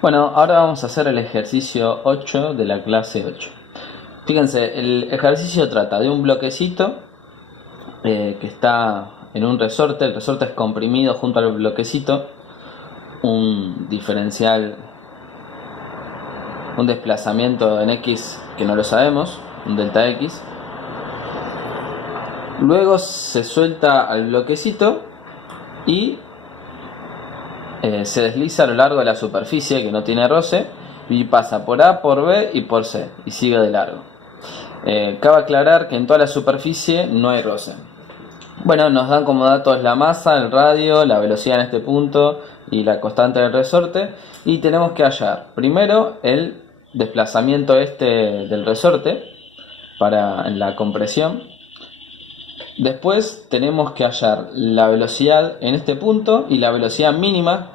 Bueno, ahora vamos a hacer el ejercicio 8 de la clase 8. Fíjense, el ejercicio trata de un bloquecito que está en un resorte. El resorte es comprimido junto al bloquecito, un diferencial, un desplazamiento en X que no lo sabemos, un delta X. Luego se suelta al bloquecito y se desliza a lo largo de la superficie que no tiene roce y pasa por A, por B y por C y sigue de largo. Cabe aclarar que en toda la superficie no hay roce. Bueno, nos dan como datos la masa, el radio, la velocidad en este punto y la constante del resorte, y tenemos que hallar primero el desplazamiento del resorte en la compresión. Después tenemos que hallar la velocidad en este punto y la velocidad mínima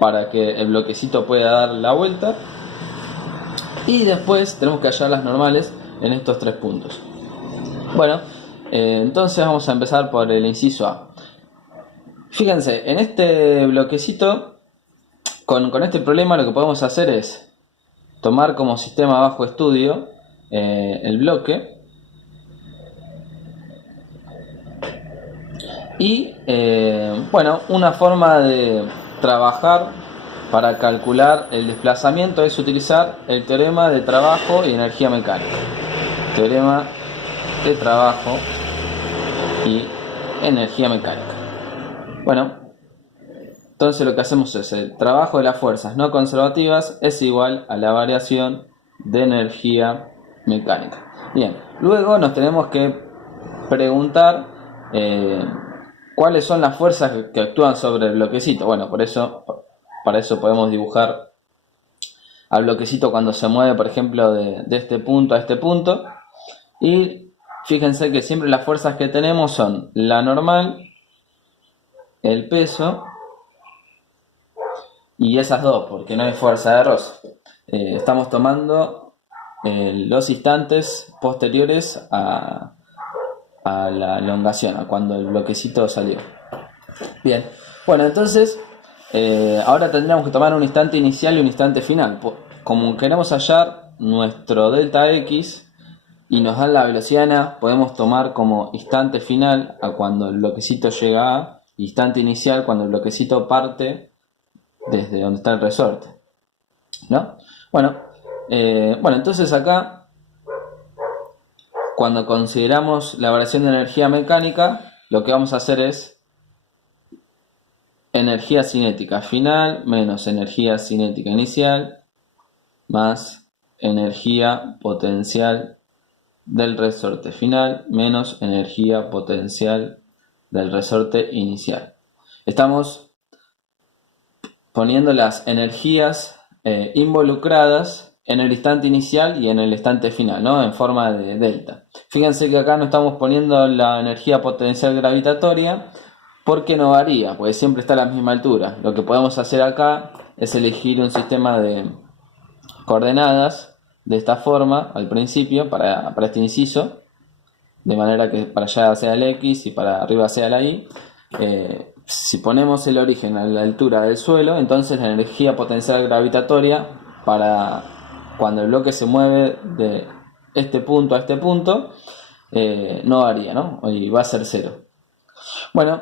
para que el bloquecito pueda dar la vuelta. Y después tenemos que hallar las normales en estos tres puntos. Bueno, entonces vamos a empezar por el inciso A. Fíjense, en este bloquecito, con este problema lo que podemos hacer es tomar como sistema bajo estudio el bloque. Y bueno, una forma de trabajar para calcular el desplazamiento es utilizar el teorema de trabajo y energía mecánica. Teorema de trabajo y energía mecánica. Bueno, entonces lo que hacemos es el trabajo de las fuerzas no conservativas es igual a la variación de energía mecánica. Bien, luego nos tenemos que preguntar ¿cuáles son las fuerzas que actúan sobre el bloquecito? Bueno, para eso podemos dibujar al bloquecito cuando se mueve, por ejemplo, de este punto a este punto. Y fíjense que siempre las fuerzas que tenemos son la normal, el peso y esas dos, porque no hay fuerza de roce. Estamos tomando los instantes posteriores a la elongación, a cuando el bloquecito salió. Bien, bueno, entonces ahora tendríamos que tomar un instante inicial y un instante final. Como queremos hallar nuestro delta X y nos dan la velocidad en A, podemos tomar como instante final a cuando el bloquecito llega a A, instante inicial cuando el bloquecito parte desde donde está el resorte, ¿no? Bueno, entonces acá, cuando consideramos la variación de energía mecánica, lo que vamos a hacer es energía cinética final menos energía cinética inicial más energía potencial del resorte final menos energía potencial del resorte inicial. Estamos poniendo las energías involucradas en el instante inicial y en el instante final, ¿no? En forma de delta. Fíjense que acá no estamos poniendo la energía potencial gravitatoria porque no varía, porque siempre está a la misma altura. Lo que podemos hacer acá es elegir un sistema de coordenadas de esta forma al principio para este inciso, de manera que para allá sea el X y para arriba sea la Y. Si ponemos el origen a la altura del suelo, entonces la energía potencial gravitatoria para cuando el bloque se mueve de este punto a este punto no varía, ¿no? Y va a ser cero. Bueno,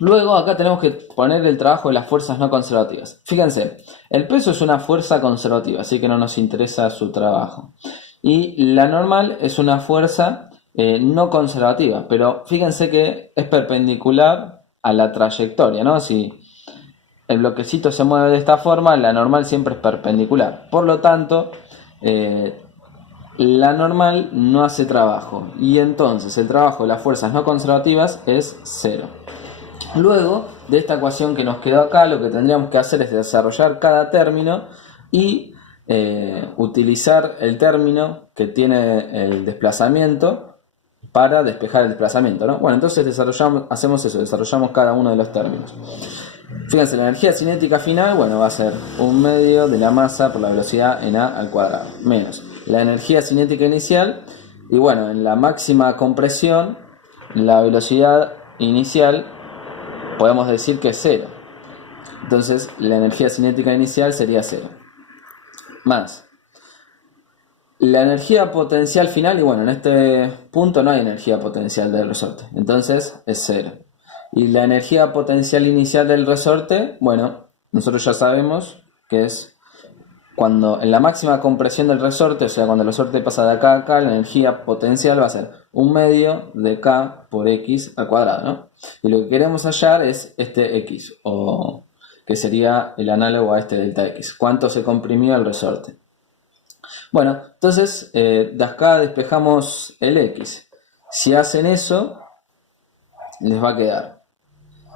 luego acá tenemos que poner el trabajo de las fuerzas no conservativas. Fíjense, el peso es una fuerza conservativa, así que no nos interesa su trabajo. Y la normal es una fuerza no conservativa, pero fíjense que es perpendicular a la trayectoria, ¿no? Si el bloquecito se mueve de esta forma, la normal siempre es perpendicular. Por lo tanto, la normal no hace trabajo. Y entonces el trabajo de las fuerzas no conservativas es cero. Luego de esta ecuación que nos quedó acá, lo que tendríamos que hacer es desarrollar cada término y utilizar el término que tiene el desplazamiento para despejar el desplazamiento, ¿no? Bueno, entonces desarrollamos cada uno de los términos. Fíjense, la energía cinética final, bueno, va a ser 1/2 de la masa por la velocidad en A al cuadrado, menos la energía cinética inicial, y bueno, en la máxima compresión, la velocidad inicial podemos decir que es 0. Entonces la energía cinética inicial sería 0. Más la energía potencial final, y bueno, en este punto no hay energía potencial del resorte, entonces es 0. Y la energía potencial inicial del resorte, bueno, nosotros ya sabemos que es cuando en la máxima compresión del resorte, o sea, cuando el resorte pasa de acá a acá, la energía potencial va a ser 1/2 de K por X al cuadrado, ¿no? Y lo que queremos hallar es este X, o que sería el análogo a este delta X. ¿Cuánto se comprimió el resorte? Bueno, entonces de acá despejamos el X. Si hacen eso, les va a quedar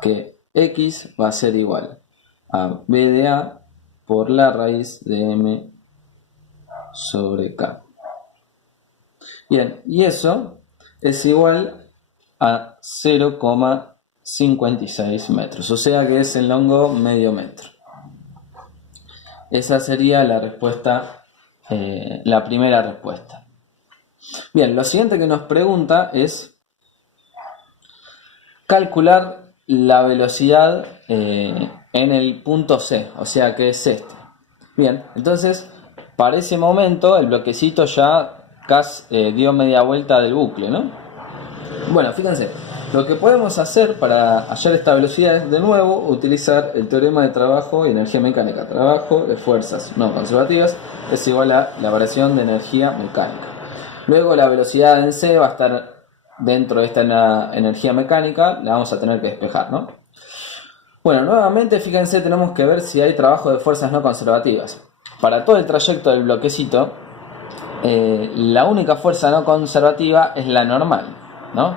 que X va a ser igual a B de A por la raíz de M sobre K. Bien, y eso es igual a 0,56 metros, o sea que es el longo medio metro. Esa sería la respuesta, la primera respuesta. Bien, lo siguiente que nos pregunta es calcular la velocidad en el punto C, o sea que es este. Bien, entonces para ese momento el bloquecito ya casi dio media vuelta del bucle, ¿no? Bueno, fíjense, lo que podemos hacer para hallar esta velocidad es de nuevo utilizar el teorema de trabajo y energía mecánica. Trabajo de fuerzas no conservativas es igual a la variación de energía mecánica. Luego la velocidad en C va a estar dentro de esta energía mecánica, la vamos a tener que despejar, ¿no? Bueno, nuevamente fíjense, tenemos que ver si hay trabajo de fuerzas no conservativas. Para todo el trayecto del bloquecito, la única fuerza no conservativa es la normal, ¿no?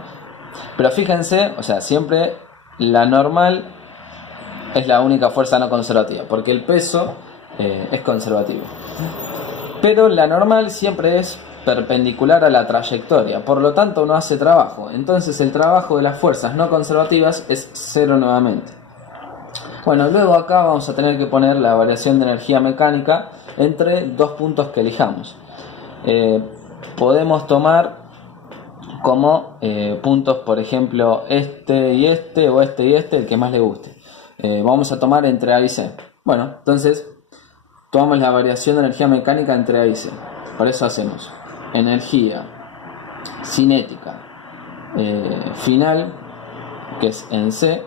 Pero fíjense, o sea, siempre la normal es la única fuerza no conservativa, porque el peso es conservativo. Pero la normal siempre es perpendicular a la trayectoria, por lo tanto no hace trabajo. Entonces el trabajo de las fuerzas no conservativas es 0 nuevamente. Bueno, luego acá vamos a tener que poner la variación de energía mecánica entre dos puntos que elijamos. Podemos tomar como puntos, por ejemplo, este y este, o este y este, el que más le guste. Vamos a tomar entre A y C. Bueno, entonces tomamos la variación de energía mecánica entre A y C. Por eso hacemos energía cinética final, que es en C,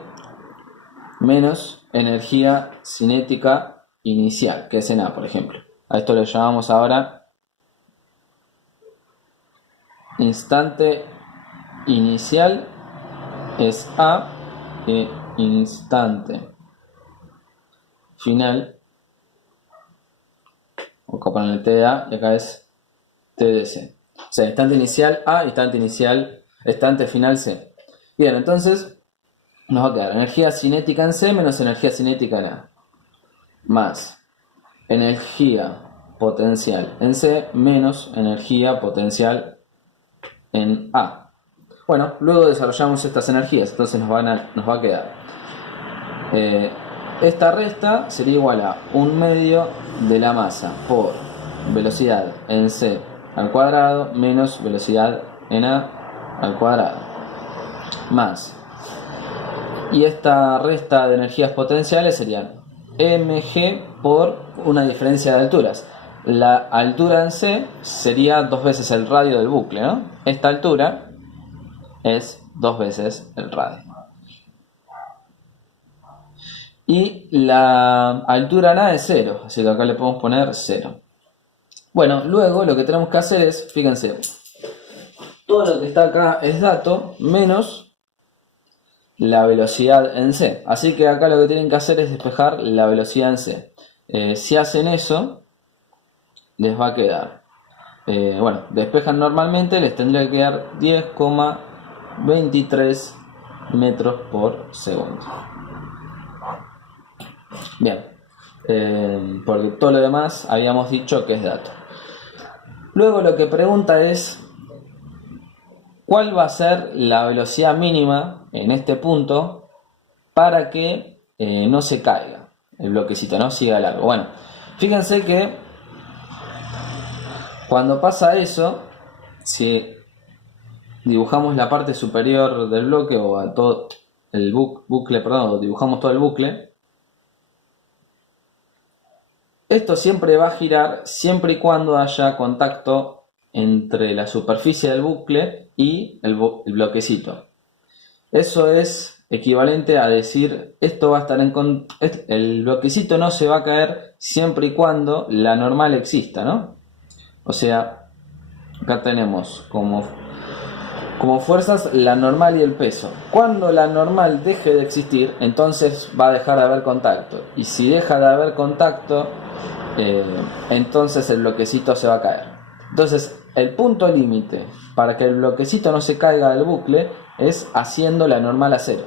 menos energía cinética inicial, que es en A, por ejemplo. A esto lo llamamos ahora instante inicial, es A, e instante final, acá ponen el T de A y acá es T de C. O sea, instante inicial A, instante final C. Bien, entonces nos va a quedar energía cinética en C menos energía cinética en A, más energía potencial en C menos energía potencial en A. Bueno, luego desarrollamos estas energías, entonces nos va a quedar esta resta sería igual a 1/2 de la masa por velocidad en C al cuadrado menos velocidad en A al cuadrado, más, y esta resta de energías potenciales serían mg por una diferencia de alturas. La altura en C sería 2 veces el radio del bucle, ¿no? Esta altura es 2 veces el radio. Y la altura en A es 0, así que acá le podemos poner 0. Bueno, luego lo que tenemos que hacer es, fíjense, todo lo que está acá es dato menos la velocidad en C. Así que acá lo que tienen que hacer es despejar la velocidad en C. Si hacen eso, les va a quedar, bueno, despejan normalmente, les tendría que quedar 10,23 metros por segundo. Bien, porque todo lo demás habíamos dicho que es dato. Luego lo que pregunta es ¿cuál va a ser la velocidad mínima en este punto para que no se caiga el bloquecito, no siga largo? Bueno, fíjense que cuando pasa eso, si dibujamos la parte superior del bloque o a todo el bucle, perdón, o dibujamos todo el bucle, esto siempre va a girar siempre y cuando haya contacto entre la superficie del bucle y el bloquecito. Eso es equivalente a decir, esto va a estar el bloquecito no se va a caer siempre y cuando la normal exista, ¿no? O sea, acá tenemos como fuerzas la normal y el peso. Cuando la normal deje de existir, entonces va a dejar de haber contacto. Y si deja de haber contacto, entonces el bloquecito se va a caer. Entonces, el punto límite para que el bloquecito no se caiga del bucle es haciendo la normal a cero.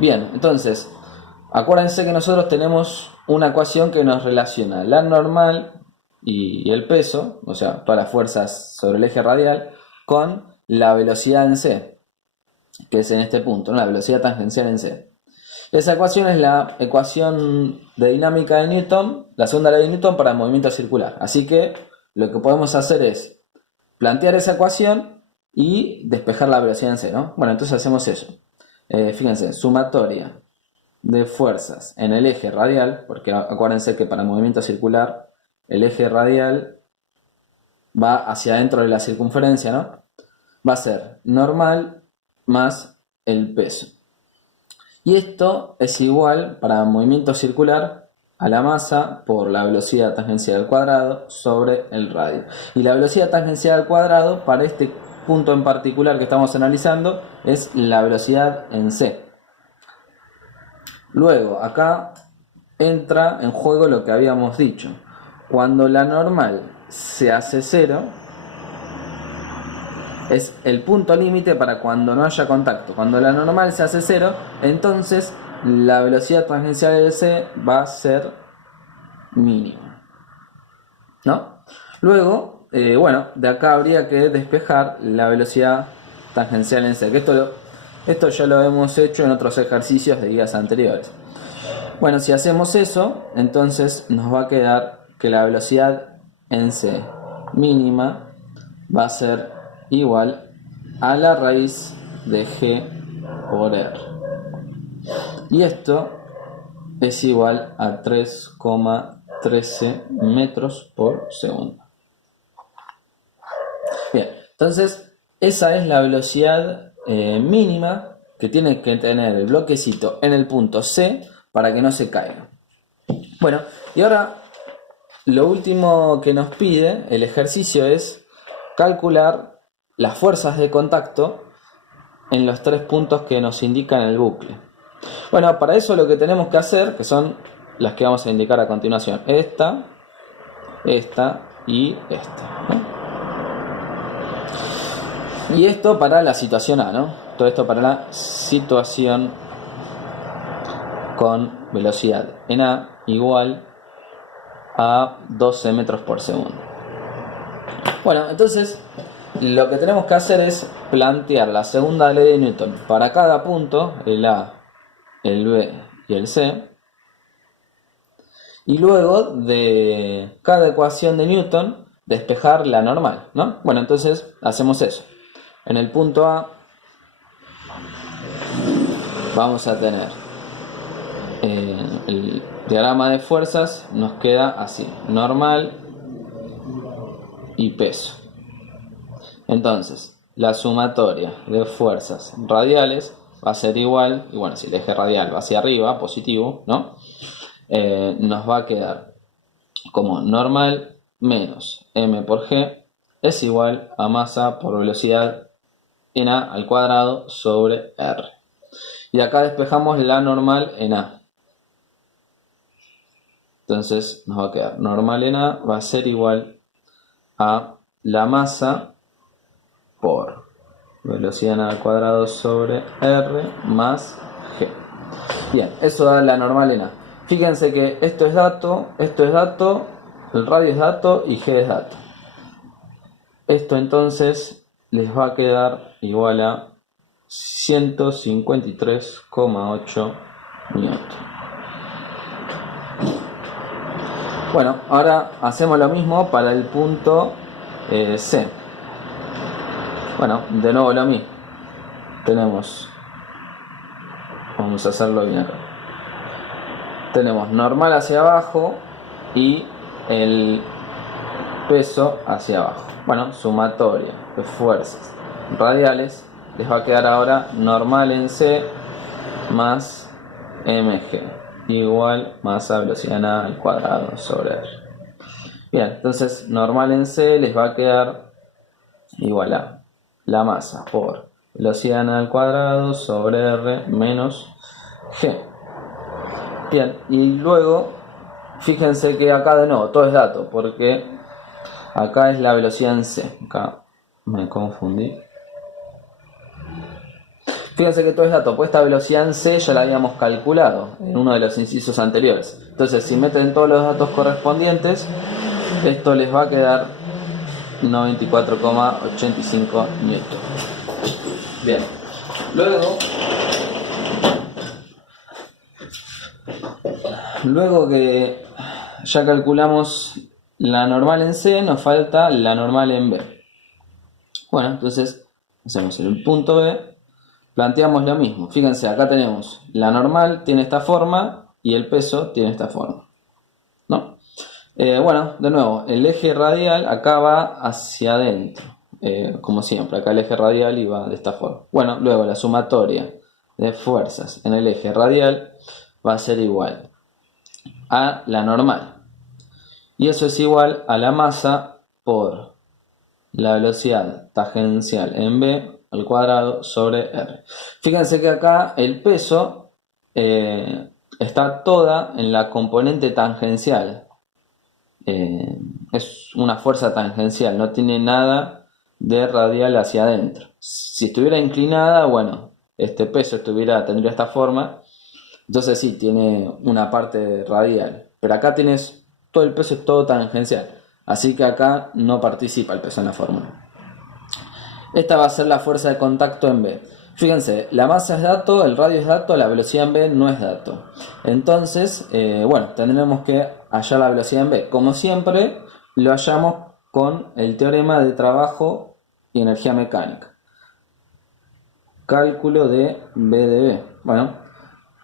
Bien, entonces, acuérdense que nosotros tenemos una ecuación que nos relaciona la normal y el peso, o sea, todas las fuerzas sobre el eje radial, con la velocidad en c, que es en este punto, ¿no? La velocidad tangencial en c. Esa ecuación es la ecuación de dinámica de Newton, la segunda ley de Newton para el movimiento circular. Así que lo que podemos hacer es plantear esa ecuación y despejar la velocidad en c, ¿no? Bueno, entonces hacemos eso. Fíjense, sumatoria de fuerzas en el eje radial, porque acuérdense que para el movimiento circular el eje radial va hacia adentro de la circunferencia, ¿no? Va a ser normal más el peso. Y esto es igual para movimiento circular a la masa por la velocidad tangencial al cuadrado sobre el radio. Y la velocidad tangencial al cuadrado para este punto en particular que estamos analizando es la velocidad en c. Luego acá entra en juego lo que habíamos dicho. Cuando la normal se hace cero, es el punto límite para cuando no haya contacto. Cuando la normal se hace cero, entonces la velocidad tangencial de c va a ser mínima, ¿no? Luego, bueno, de acá habría que despejar la velocidad tangencial en c, que esto ya lo hemos hecho en otros ejercicios de días anteriores. Bueno, si hacemos eso, entonces nos va a quedar que la velocidad en c mínima va a ser igual a la raíz de g por r. Y esto es igual a 3,13 metros por segundo. Bien, entonces esa es la velocidad mínima que tiene que tener el bloquecito en el punto C para que no se caiga. Bueno, y ahora lo último que nos pide el ejercicio es calcular las fuerzas de contacto en los tres puntos que nos indican el bucle. Bueno, para eso lo que tenemos que hacer, que son las que vamos a indicar a continuación, esta y esta, ¿no? Y esto para la situación A, ¿no? Todo esto para la situación con velocidad en A igual a 12 metros por segundo. Bueno, entonces lo que tenemos que hacer es plantear la segunda ley de Newton para cada punto, el A, el B y el C. Y luego de cada ecuación de Newton despejar la normal, ¿no? Bueno, entonces hacemos eso. En el punto A vamos a tener el diagrama de fuerzas, nos queda así, normal y peso. Entonces, la sumatoria de fuerzas radiales va a ser igual, y bueno, si el eje radial va hacia arriba, positivo, ¿no? Nos va a quedar como normal menos m por g es igual a masa por velocidad en A al cuadrado sobre r. Y acá despejamos la normal en A. Entonces nos va a quedar normal en A va a ser igual a la masa por velocidad en A al cuadrado sobre r más g. Bien, eso da la normal en A. Fíjense que esto es dato, el radio es dato y g es dato. Esto entonces les va a quedar igual a 153,8 newton. Bueno, ahora hacemos lo mismo para el punto C. Bueno, de nuevo lo mismo. Vamos a hacerlo bien acá. tenemos normal hacia abajo y el peso hacia abajo. Bueno, sumatoria de fuerzas radiales les va a quedar ahora normal en C más mg igual masa velocidad en A al cuadrado sobre R. Bien, entonces normal en C les va a quedar igual a la masa por velocidad en A al cuadrado sobre R menos G. Bien, y luego fíjense que acá de nuevo todo es dato, porque acá es la velocidad en C. Acá me confundí. Fíjense que todo es dato, pues esta velocidad en C ya la habíamos calculado en uno de los incisos anteriores. Entonces, si meten todos los datos correspondientes, esto les va a quedar 94,85 newton. Bien, luego que ya calculamos la normal en C, nos falta la normal en B. Bueno, entonces hacemos en el punto B. Planteamos lo mismo. Fíjense, acá tenemos la normal, tiene esta forma, y el peso tiene esta forma, ¿no? Bueno, de nuevo, el eje radial acá va hacia adentro, como siempre, acá el eje radial iba de esta forma. Bueno, luego la sumatoria de fuerzas en el eje radial va a ser igual a la normal. Y eso es igual a la masa por la velocidad tangencial en B al cuadrado sobre R. Fíjense que acá el peso está toda en la componente tangencial. Es una fuerza tangencial, no tiene nada de radial hacia adentro. Si estuviera inclinada, bueno, este peso tendría esta forma. Entonces sí, tiene una parte radial. Pero acá tienes todo el peso, es todo tangencial. Así que acá no participa el peso en la fórmula. Esta va a ser la fuerza de contacto en B. Fíjense, la masa es dato, el radio es dato, la velocidad en B no es dato. Entonces, bueno, tendremos que hallar la velocidad en B. Como siempre, lo hallamos con el teorema de trabajo y energía mecánica. Cálculo de B de B. Bueno,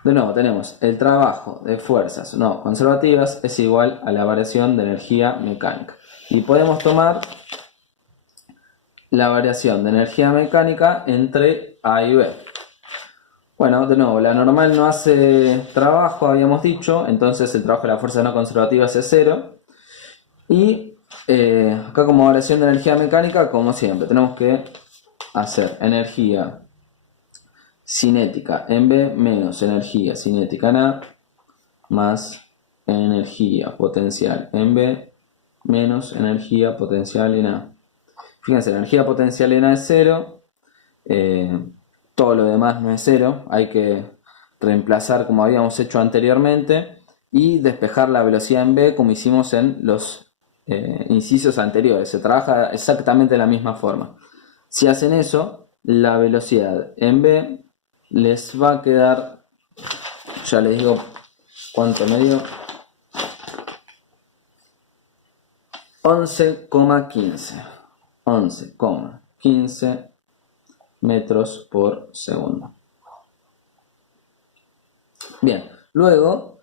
de nuevo tenemos el trabajo de fuerzas no conservativas es igual a la variación de energía mecánica. Y podemos tomar la variación de energía mecánica entre A y B. Bueno, de nuevo, la normal no hace trabajo, habíamos dicho, entonces el trabajo de la fuerza no conservativa es 0. Y acá como variación de energía mecánica, como siempre, tenemos que hacer energía cinética en B menos energía cinética en A más energía potencial en B menos energía potencial en A. Fíjense, la energía potencial en A es 0, todo lo demás no es 0, hay que reemplazar como habíamos hecho anteriormente y despejar la velocidad en B como hicimos en los incisos anteriores, se trabaja exactamente de la misma forma. Si hacen eso, la velocidad en B les va a quedar, ya les digo cuánto me dio, 11,15 metros por segundo. Bien, luego,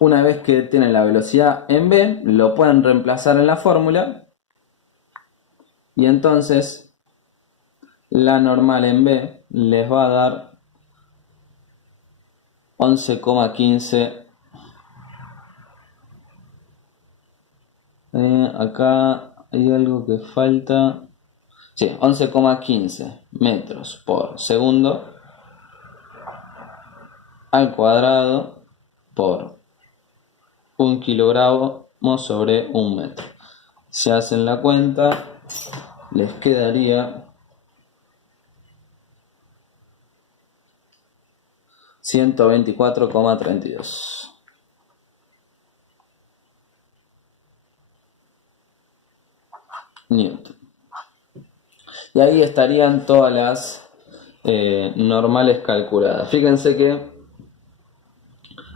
una vez que tienen la velocidad en B, lo pueden reemplazar en la fórmula y entonces la normal en B les va a dar 11,15. Acá hay algo que falta. Sí, 11,15 metros por segundo al cuadrado por 1 kilogramo sobre 1 metro. Si hacen la cuenta, les quedaría 124,32 newton. Y ahí estarían todas las normales calculadas. Fíjense que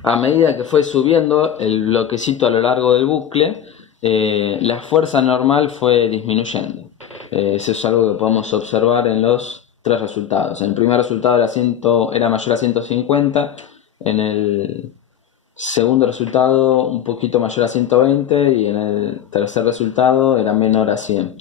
a medida que fue subiendo el bloquecito a lo largo del bucle, la fuerza normal fue disminuyendo. Eso es algo que podemos observar en los tres resultados. En el primer resultado era mayor a 150, en el Segundo resultado un poquito mayor a 120 y en el tercer resultado era menor a 100.